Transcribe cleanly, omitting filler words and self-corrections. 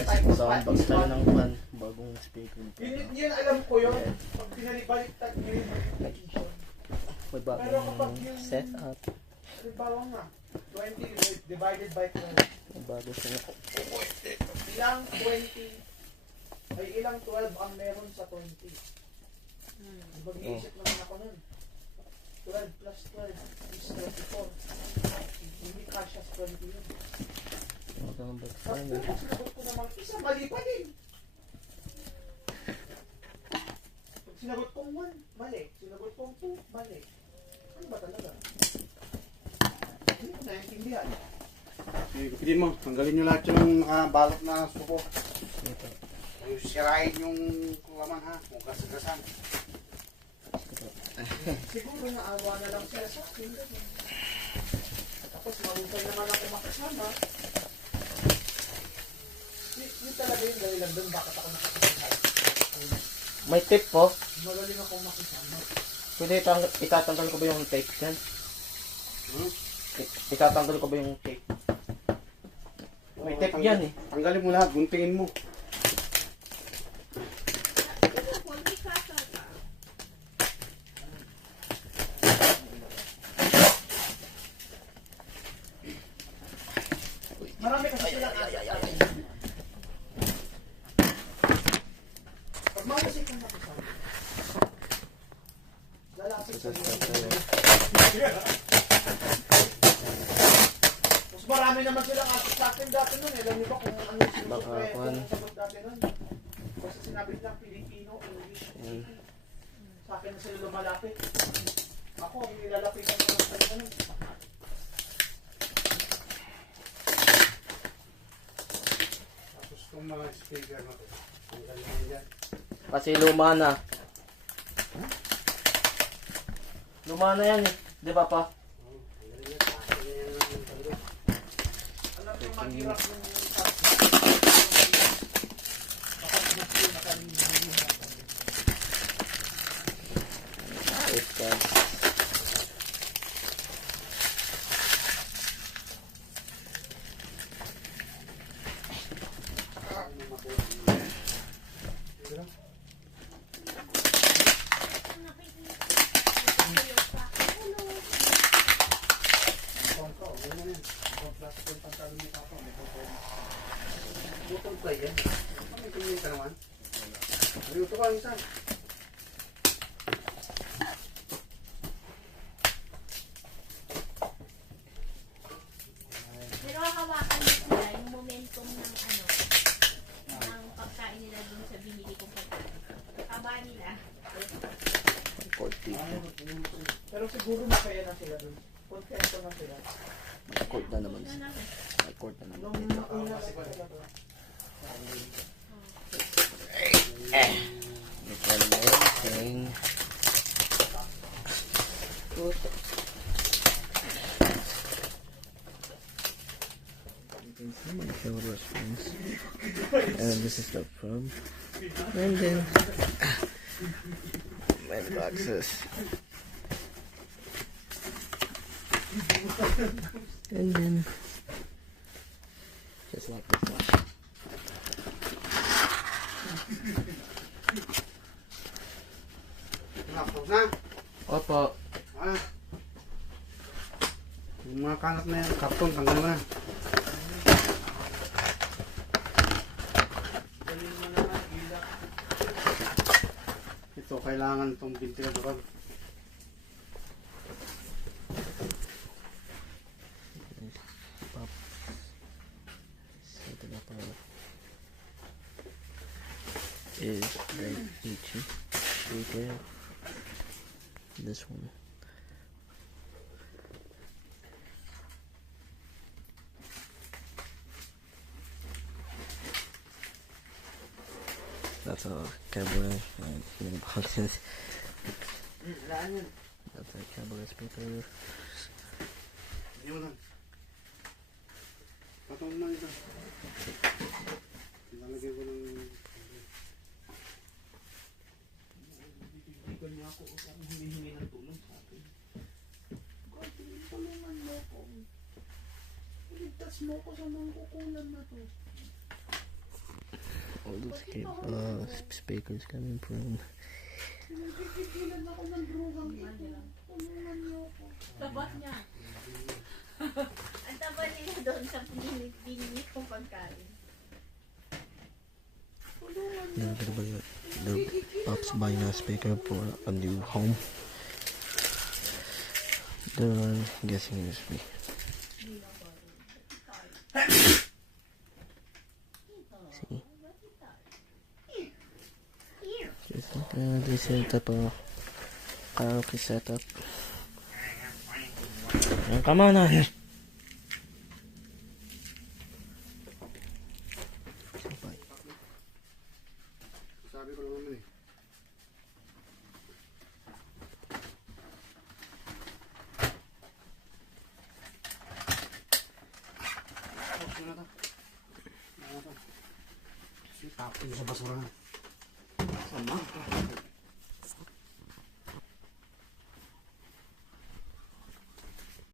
Sound box tayo ng pan, bagong speaker. Yun alam ko yun. Pag pinalibaliktad nyo yung notification. May bagong setup. Halimbawa nga, 20 divided by 12. May bago siya. Ilang 20, ay ilang 12 ang meron sa 20. Mag-iisip naman ako nun. 12 plus 12 is 24. Hindi kasya sa 20 yun. Sinagot ko naman, isa mali pa din. Pag sinagot kong 1, mali. Sinagot kong 2, mali. Ano ba talaga? Hindi ko naiintindihan. Pwede mo, tanggalin nyo lahat yung balot na suko. Sirain yung laman ha, kung kasagasan. Siguro naawa na lang siya sa akin. Tapos mahusay naman ako makasama. Yun talaga yung dahilan doon bakit ako nakasama. May tape po. Magaling akong makasama. Pwede itatanggal ko ba yung tape dyan? Itatanggal ko ba yung tape? May tape yan eh. Tanggalin mo lahat, guntingin mo. Marami kasi silang asset. Pag mahusay kang makasama, lalapit sa iyo. Mas marami naman silang asset sa akin dati nun eh. Alam niyo ba kung ano yung sagot dati nun? Basta sinabi lang Pilipino, English. Sa akin na sila lumalapit. Ako, ang nilalapitan ko ng sa'yo nun. Tapos itong mga speaker na ito, tanggalin mo yan. Kasi luma na. Luma na yan eh. Di ba pa? Alam niyo mahirap yung Butong play yan. Ano yung tingin ka naman? Naluto ka isa. Pero hawakan nila yung momentum ng ano, ng pagkain nila dun sa binili kong pagkain. Haba nila. 40. pero siguro masaya na sila dun. Contento na sila. Court na naman. May court na naman. Nung nauna lang talaga. This one everything. My favorite restaurants. And this is the pub. And then my boxes. And then just like this one. Tapos na. Opo. Yung mga kalat na yan, karton, tanggal mo na. Ito, kailangan itong ventilador. Is very itchy. Okay. This one. That's a camera and boxes. That's a camera speaker. Hindi mo lang. Patong na ito. Nalagyan ko ng... Hindi niya ako humihingi ng tulong sa akin. God, tulungan mo ako. Iligtas mo ako sa mga kukulan na to. all those speakers coming from. Nagkikigilan ako ng drugang ito. Tulungan niyo ako. Tabat niya. Ang taba nila doon sa binili kong pagkain. The Pops buying a speaker for a new home. They're guessing it's me. See? This is the karaoke setup. Come on now. Sabi ko lang naman eh. Tapos na to. Tapos sa basura na.